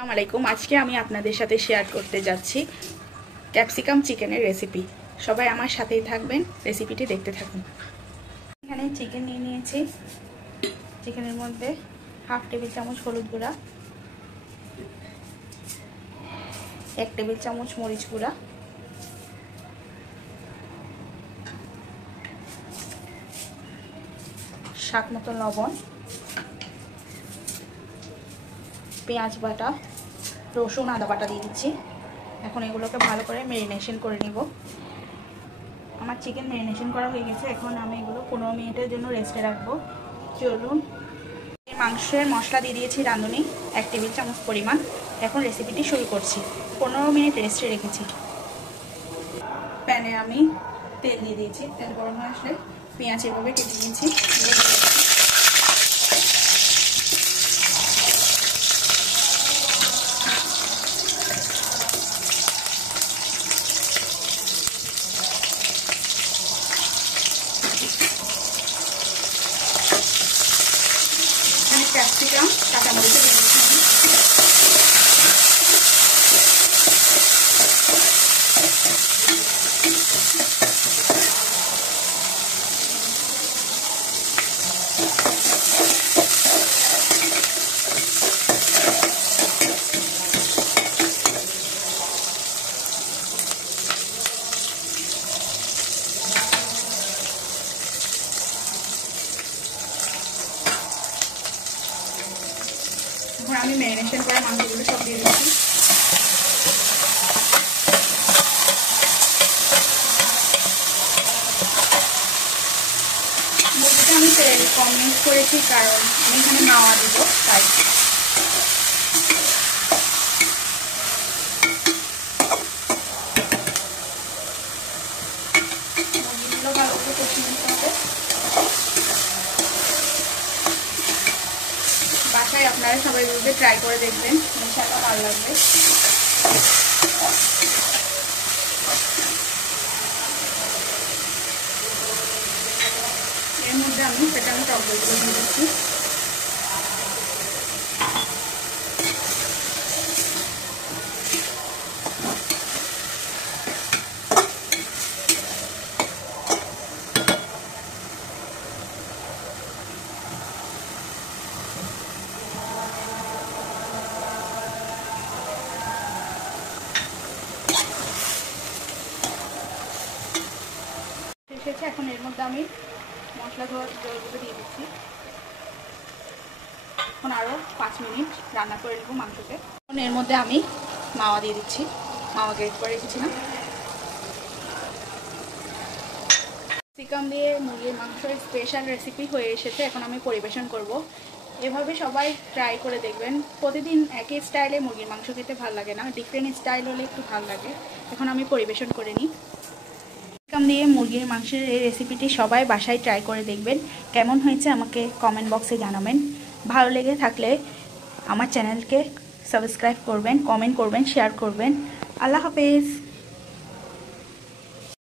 আসসালামু আলাইকুম। আজকে আমি আপনাদের সাথে শেয়ার করতে যাচ্ছি ক্যাপসিকাম চিকেনের রেসিপি। সবাই আমার সাথেই থাকবেন, রেসিপিটি দেখতে থাকুন। এখানে চিকেন নিয়ে নিয়েছি। চিকেনের মধ্যে হাফ টেবিল চামচ হলুদ গুঁড়া, 1 টেবিল চামচ মরিচ গুঁড়া, স্বাদ মতো লবণ, পেঁয়াজ বাটা, রসুন আদা বাটা দিয়ে দিচ্ছি। এখন এগুলোকে ভালো করে ম্যারিনেশন করে নিব। আমার চিকেন ম্যারিনেশন করা হয়ে গেছে। এখন আমি এগুলো 15 মিনিটের জন্য রেস্টে রাখবো। চলুন, মাংসের মশলা দিয়ে দিয়েছি রাঁধুনি 1 টেবিল চামচ পরিমাণ। এখন রেসিপিটি শুরু করছি। 15 মিনিট রেস্টে রেখেছি। প্যানে আমি তেল দিয়ে দিয়েছি। তেল গরম হয়ে আসলে পেঁয়াজ এভাবে কেটে নিয়েছি। ক্যাপসিকাম কাঁচামরিচ দিয়ে দিচ্ছি। এখন আমি ম্যারিনেশন করা মাংসগুলো সব দিয়ে দিচ্ছি। মুরগিটা আমি তেল কম মিক্স করেছি, কারণ আমি এখানে মাওয়া দিব, তাই। মুরগিগুলো ভালো করে কষিয়ে নিতে হবে। বাসায় আপনারা সবাই এগুলোকে ট্রাই করে দেখবেন, ইনশাআল্লাহ ভালো লাগবে। এর মধ্যে আমি ফেটানো টক দইগুলো দিয়ে দিচ্ছি। এখন এর মধ্যে আমি মশলা জলগুলো দিয়ে দিচ্ছি। এখন আরও 5 মিনিট রান্না করে নেব মাংসকে। এখন এর মধ্যে আমি মাওয়া দিয়ে দিচ্ছি। মাওয়া গ্রেট করে রেখেছিলাম। ক্যাপসিকাম দিয়ে মুরগির মাংসের স্পেশাল রেসিপি হয়ে এসেছে। এখন আমি পরিবেশন করব। এভাবে সবাই ট্রাই করে দেখবেন। প্রতিদিন একই স্টাইলে মুরগির মাংস খেতে ভালো লাগে না, ডিফারেন্ট স্টাইল হলে একটু ভালো লাগে। এখন আমি পরিবেশন করে নিই। ক্যাপসিকাম দিয়ে মুরগির মাংসের এই রেসিপিটি সবাই বাসায় ট্রাই করে দেখবেন। কেমন হয়েছে আমাকে কমেন্ট বক্সে জানাবেন। ভালো লেগে থাকলে আমার চ্যানেলকে সাবস্ক্রাইব করবেন, কমেন্ট করবেন, শেয়ার করবেন। আল্লাহ হাফেজ।